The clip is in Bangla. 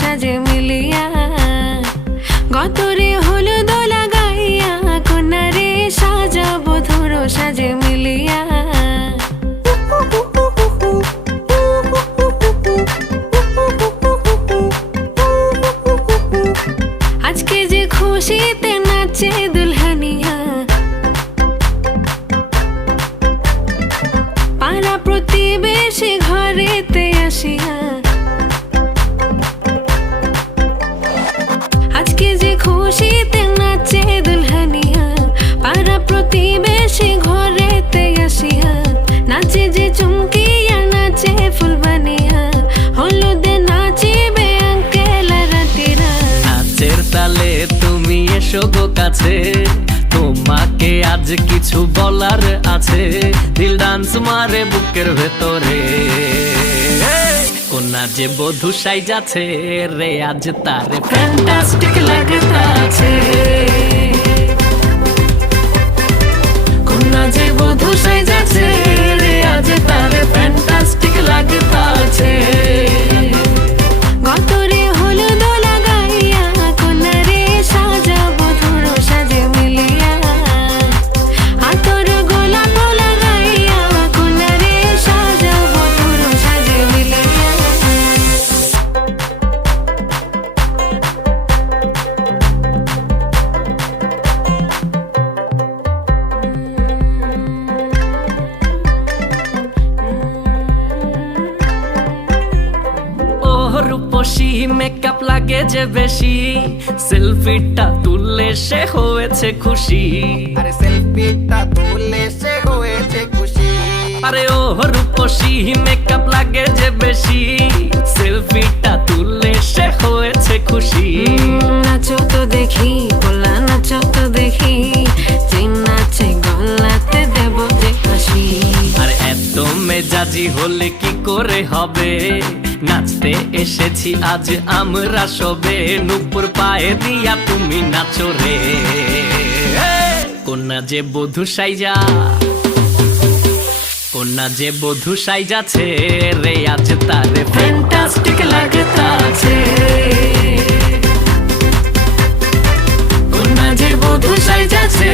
সাজে মিলিয়া গতরে হলুদ লাগাইয়া কন্যারে সাজাবো ধরো সাজে মিলিয়া আজকে যে খুশিতে নাচে দুলহানিয়া পাড়া প্রতিবেশী ঘরেতে আসিয়া আজকে যে খুশিতে নাচে দুলহানিয়া পাড়া প্রতিবেশী ঘরেতে আসিয়া নাচে যে চুমকিয়া নাচে ফুলবানিয়া হলুদে নাচিবে আঙ্কেল রাতিরা নাচের তালে তুমি এসো গো কাছে তোমাকে আজ কিছু বলার আছে দিল ডান্স মারে বুকের ভেতরে কোনা যে বধূ সাইজাছে রে আজ তারে ফ্যান্টাস্টিক লাগতাছে কোনা যে বধূ সাইজাছে রে আজ তারে ফ্যান্টাস্টিক লাগতাছে গতরে হলুদ লাগাইয়া কন্যারে সাজাবো ধরো সাজে মিলিয়া আতর গোলাপ লাগাইয়া কন্যারে সাজাবো ধরো সাজে মিলিয়া রূপসী মেকআপ লাগে যে বেশি সেলফিটা তুললে সে হয়েছে খুশি আরে সেলফিটা তুললে সে হয়েছে খুশি আরে ও রূপসী মেকআপ লাগে যে বেশি সেলফিটা তুললে সে হয়েছে খুশি নাচো তো দেখি বলা নাচো তো দেখি যে নাচে গলাতে দেব যে হাসি আর এত মেজাজি হলে কি করে হবে নাচতে এসেছি আজ আমরা সবে নুপুর পায়ে দিয়া তুমি নাচো রে কোনা যে বধূ সাইজা কোনা যে বধূ সাইজাছে রে আজ তারে ফ্যান্টাস্টিক লাগতাছে কোনা যে বধূ সাইজাছে